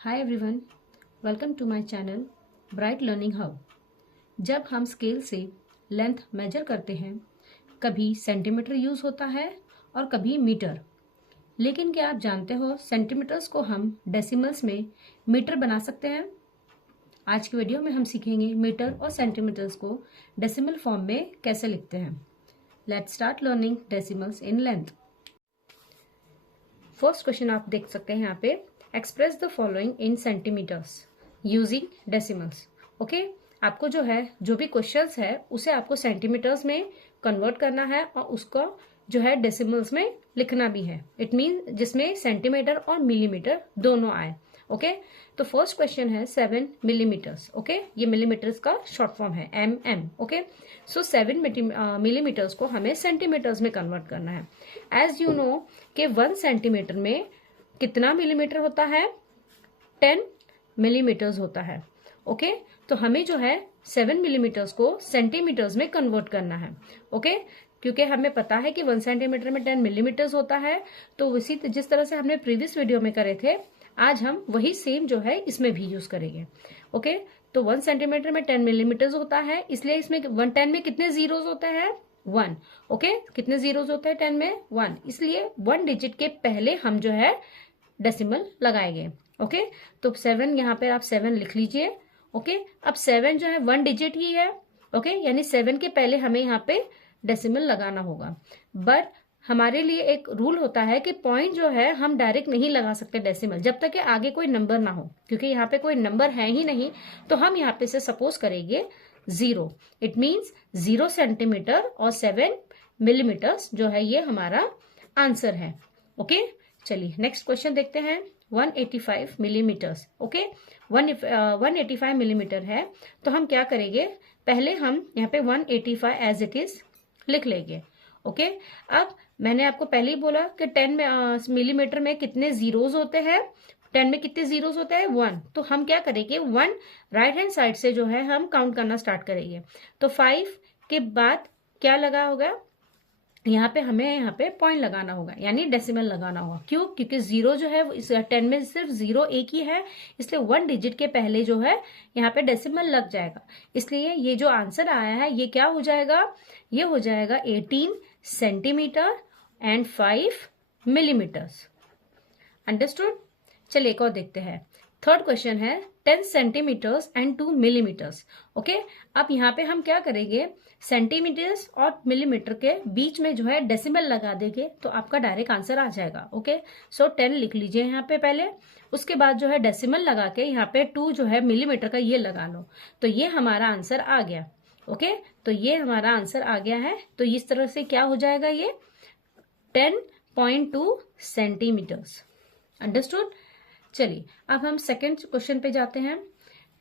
Hi everyone, welcome to my channel bright learning hub. जब हम scale से length major करते हैं, कभी सेंटीमीटर यूज़ होता है और कभी मीटर। लेकिन क्या आप जानते हो सेंटीमीटर्स को हम डेसिमल्स में मीटर बना सकते हैं? आज की वीडियो में हम सीखेंगे मीटर और सेंटीमीटर्स को डेसिमल फॉर्म में कैसे लिखते हैं। Let's start learning decimals in length. First question आप देख सकते हैं यहाँ पे, express the following in centimetres using decimals. Okay, आपको जो भी क्वेश्चंस है उसे आपको सेंटीमीटर्स में कन्वर्ट करना है और उसको डेसिमल्स में लिखना भी है। इट मीन जिसमें सेंटीमीटर और मिलीमीटर दोनों आए। ओके, तो फर्स्ट क्वेश्चन है 7 मिलीमीटर्स। ओके, ये मिलीमीटर्स का शॉर्ट फॉर्म है mm। ओके, सो 7 मिलीमीटर्स को हमें सेंटीमीटर्स में कन्वर्ट करना है। एज यू नो कि 1 सेंटीमीटर में कितना मिलीमीटर होता है? 10 मिलीमीटर्स होता है। ओके, तो हमें 7 मिलीमीटर्स को सेंटीमीटर्स में कन्वर्ट करना है। ओके, क्योंकि हमें पता है कि 1 सेंटीमीटर में 10 मिलीमीटर्स होता है। तो जिस तरह से हमने प्रीवियस वीडियो में करे थे, आज हम वही सेम इसमें भी यूज करेंगे। ओके, तो 1 सेंटीमीटर में 10 मिलीमीटर्स होता है, इसलिए इसमें 10 में कितने जीरोस होते हैं? 1। ओके, कितने जीरोस होते हैं 10 में? 1। इसलिए 1 डिजिट के पहले हम डेसिमल लगाएंगे। ओके, तो 7 यहाँ पे आप 7 लिख लीजिए। ओके, अब 7 1 डिजिट ही है। ओके, यानी 7 के पहले हमें यहाँ पे डेसिमल लगाना होगा। बट हमारे लिए एक रूल होता है कि पॉइंट हम डायरेक्ट नहीं लगा सकते डेसिमल, जब तक कि आगे कोई नंबर ना हो, क्योंकि यहाँ पे कोई नंबर है ही नहीं। तो हम यहाँ पे से सपोज करेंगे 0। इट मीन्स 0 सेंटीमीटर और 7 मिलीमीटर्स ये हमारा आंसर है। ओके, चलिए नेक्स्ट क्वेश्चन देखते हैं। 185 मिलीमीटर्स। ओके, 185 मिलीमीटर है, तो हम क्या करेंगे, पहले हम यहाँ पे 185 एज इट इज लिख लेंगे। ओके, अब मैंने आपको पहले ही बोला कि 10 मिलीमीटर में कितने जीरोस होते हैं? 10 में कितने जीरोस होते हैं? 1। तो हम क्या करेंगे, 1 राइट हैंड साइड से हम काउंट करना स्टार्ट करेंगे। तो 5 के बाद क्या लगा होगा? हमें यहाँ पे पॉइंट लगाना होगा, यानी डेसिमल लगाना होगा। क्यों? क्योंकि 0 इस 10 में सिर्फ 0 एक ही है, इसलिए 1 डिजिट के पहले यहाँ पे डेसिमल लग जाएगा। इसलिए ये जो आंसर आया है ये क्या हो जाएगा? ये हो जाएगा 18 सेंटीमीटर एंड 5 मिलीमीटर्स। अंडरस्टूड? चलिए एक और देखते हैं। थर्ड क्वेश्चन है 10 सेंटीमीटर्स एंड 2 मिलीमीटर्स। ओके, अब यहाँ पे हम क्या करेंगे, सेंटीमीटर्स और मिलीमीटर के बीच में डेसिमल लगा देंगे, तो आपका डायरेक्ट आंसर आ जाएगा। ओके, सो 10 लिख लीजिए यहाँ पे पहले, उसके बाद डेसिमल लगा के यहाँ पे 2 मिलीमीटर का ये लगा लो, तो ये हमारा आंसर आ गया। ओके, तो ये हमारा आंसर आ गया है। तो इस तरह से क्या हो जाएगा, ये 10.2 सेंटीमीटर्स। अंडरस्टूड? चलिए अब हम सेकेंड क्वेश्चन पे जाते हैं।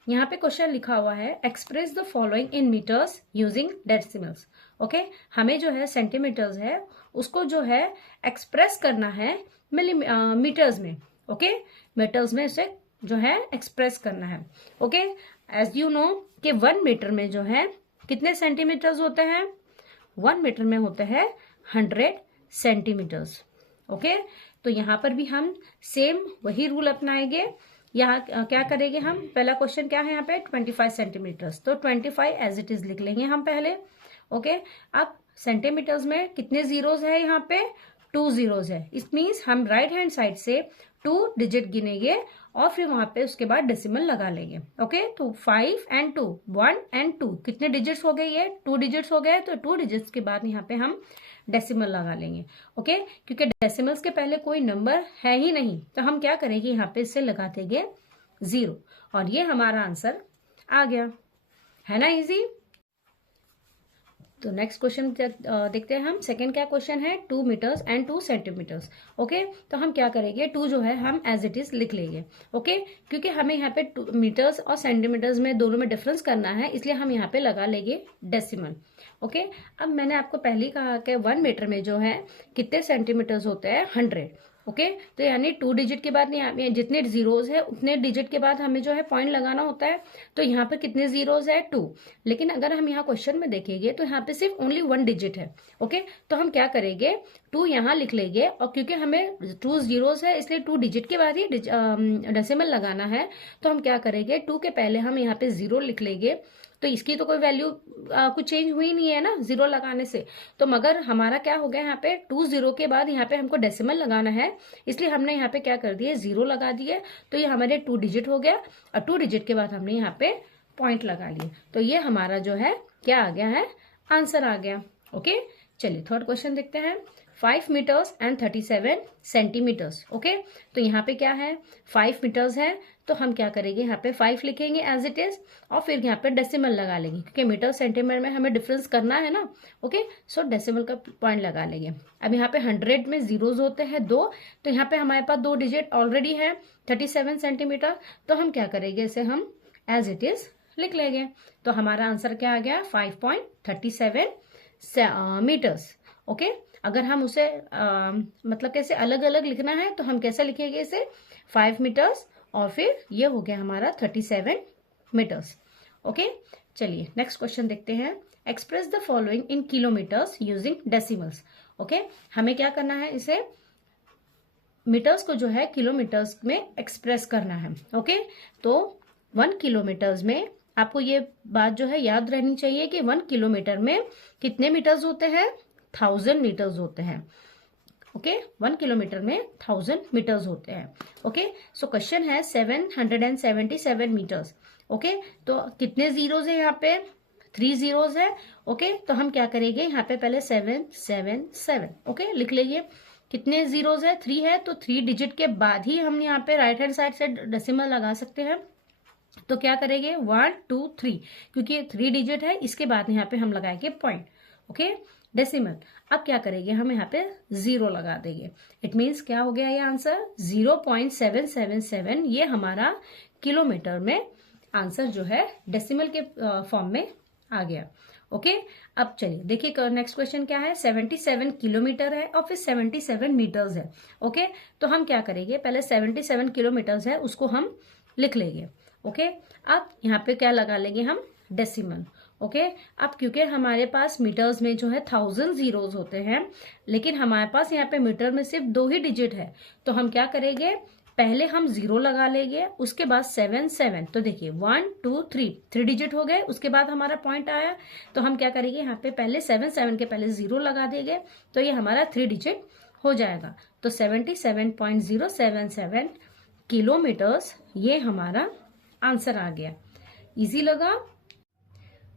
यहाँ पे क्वेश्चन लिखा हुआ है, express the following in metres using decimals. Okay, हमें सेंटीमीटर्स है उसको एक्सप्रेस करना है मीटर्स में। ओके, मीटर्स में उसे एक्सप्रेस करना है। ओके, एज यू नो कि 1 मीटर में कितने सेंटीमीटर्स होते हैं? 1 मीटर में होते हैं 100 सेंटीमीटर्स। ओके, तो यहाँ पर भी हम सेम वही रूल अपनाएंगे। यहाँ क्या करेंगे हम, पहला क्वेश्चन क्या है यहाँ पे 25 सेंटीमीटर्स, तो 25 एज इट इज लिख लेंगे हम पहले। ओके, अब सेंटीमीटर्स में कितने जीरोस है? यहाँ पे 2 जीरोस है। इट मीन्स हम राइट हैंड साइड से 2 डिजिट गिनेंगे और फिर वहां पे उसके बाद डेसिमल लगा लेंगे। ओके, तो 5 एंड 2, 1 एंड 2 कितने डिजिट्स हो गए? ये 2 डिजिट्स हो गए। तो 2 डिजिट्स के बाद यहाँ पे हम डेसिमल लगा लेंगे। ओके, क्योंकि डेसिमल्स के पहले कोई नंबर है ही नहीं, तो हम क्या करेंगे, यहाँ पे इससे लगा देंगे 0 और ये हमारा आंसर आ गया। है ना इजी? तो नेक्स्ट क्वेश्चन देखते हैं हम। सेकंड क्या क्वेश्चन है, 2 मीटर्स एंड 2 सेंटीमीटर्स। ओके, तो हम क्या करेंगे, 2 हम एज इट इज लिख लेंगे। ओके, क्योंकि हमें यहाँ पे मीटर्स और सेंटीमीटर्स में दोनों में डिफरेंस करना है, इसलिए हम यहाँ पे लगा लेंगे डेसिमल। ओके, अब मैंने आपको पहले ही कहा कि 1 मीटर में कितने सेंटीमीटर्स होते हैं? 100। ओके तो यानी 2 डिजिट के बाद जितने जीरोज है उतने डिजिट के बाद हमें जो है पॉइंट लगाना होता है। तो यहाँ पे कितने जीरोज है 2, लेकिन अगर हम यहाँ क्वेश्चन में देखेंगे तो यहाँ पे सिर्फ ओनली 1 डिजिट है। ओके तो हम क्या करेंगे 2 यहाँ लिख लेंगे, और क्योंकि हमें 2 जीरोज है इसलिए 2 डिजिट के बाद ही डेसिमल लगाना है। तो हम क्या करेंगे 2 के पहले हम यहाँ पे 0 लिख लेंगे, तो इसकी तो कोई वैल्यू कुछ चेंज हुई नहीं है ना 0 लगाने से। तो मगर हमारा क्या हो गया यहाँ पे 2 0 के बाद यहाँ पे हमको डेसिमल लगाना है, इसलिए हमने यहाँ पे क्या कर दिया 0 लगा दिए। तो ये हमारे 2 डिजिट हो गया, और 2 डिजिट के बाद हमने यहाँ पे पॉइंट लगा लिए। तो ये हमारा जो है क्या आ गया है, आंसर आ गया। ओके चलिए थर्ड क्वेश्चन देखते हैं। 5 मीटर्स एंड 37 सेंटीमीटर्स। ओके तो यहाँ पे क्या है 5 मीटर्स है, तो हम क्या करेंगे यहाँ पे 5 लिखेंगे एज इट इज, और फिर यहाँ पे डेसिमल लगा लेंगे क्योंकि मीटर सेंटीमीटर में हमें डिफरेंस करना है ना। ओके सो डेसिमल का पॉइंट लगा लेंगे। अब यहाँ पे 100 में जीरोज होते हैं 2, तो यहाँ पे हमारे पास 2 डिजिट ऑलरेडी है 37 सेंटीमीटर। तो हम क्या करेंगे इसे हम एज इट इज लिख लेंगे। तो हमारा आंसर क्या आ गया 5.37 मीटर्स। ओके अगर हम उसे मतलब कैसे अलग अलग लिखना है तो हम कैसे लिखेंगे इसे 5 मीटर्स और फिर ये हो गया हमारा 37 मीटर्स। ओके चलिए नेक्स्ट क्वेश्चन देखते हैं। Express the following in kilometres using decimals. Okay हमें क्या करना है, इसे मीटर्स को जो है किलोमीटर्स में एक्सप्रेस करना है। ओके तो 1 किलोमीटर्स में आपको ये बात जो है याद रहनी चाहिए कि 1 किलोमीटर में कितने मीटर्स होते हैं, 1000 मीटर्स होते हैं। ओके 1 किलोमीटर में 1000 मीटर्स होते हैं। ओके सो क्वेश्चन है 777 मीटर्स। ओके तो कितने जीरोज है यहाँ पे 3 जीरोज है। ओके तो हम क्या करेंगे यहाँ पे पहले 777 ओके लिख लीजिए। कितने जीरोज है 3 है, तो 3 डिजिट के बाद ही हम यहाँ पे राइट हैंड साइड से डेसिमल लगा सकते हैं। तो क्या करेंगे 1 2 3, क्योंकि 3 डिजिट है इसके बाद यहाँ पे हम लगाएंगे पॉइंट। Okay decimal. अब क्या करेंगे हम यहाँ पे 0 लगा देंगे। इट मीन्स क्या हो गया ये आंसर 0.777, ये हमारा किलोमीटर में आंसर जो है डेसिमल के फॉर्म में आ गया। ओके अब चलिए देखिए नेक्स्ट क्वेश्चन क्या है। 77 किलोमीटर है और फिर 77 मीटर्स है। ओके तो हम क्या करेंगे पहले 77 किलोमीटर्स है उसको हम लिख लेंगे। ओके अब यहाँ पे क्या लगा लेंगे हम डेसिमल। ओके अब क्योंकि हमारे पास मीटर्स में जो है 1000 जीरोज होते हैं, लेकिन हमारे पास यहाँ पे मीटर में सिर्फ 2 ही डिजिट है, तो हम क्या करेंगे पहले हम 0 लगा लेंगे, उसके बाद 7 तो देखिए 1 2 3 डिजिट हो गए, उसके बाद हमारा पॉइंट आया। तो हम क्या करेंगे यहाँ पे पहले 7 के पहले 0 लगा देंगे, तो ये हमारा 3 डिजिट हो जाएगा। तो 77.077 किलोमीटर्स ये हमारा आंसर आ गया। इजी लगा?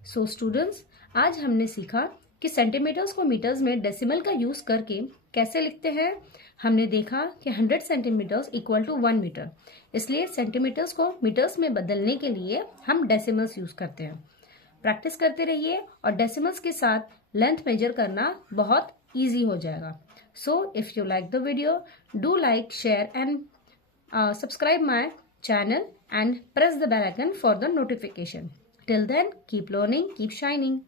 सो स्टूडेंट्स आज हमने सीखा कि सेंटीमीटर्स को मीटर्स में डेसिमल का यूज करके कैसे लिखते हैं। हमने देखा कि 100 सेंटीमीटर्स इक्वल टू 1 मीटर, इसलिए सेंटीमीटर्स को मीटर्स में बदलने के लिए हम डेसिमल्स यूज करते हैं। प्रैक्टिस करते रहिए और डेसिमल्स के साथ लेंथ मेजर करना बहुत इजी हो जाएगा। So if you like the video do like share and subscribe my channel and press the bell icon for the notification. Till then, keep learning, keep shining.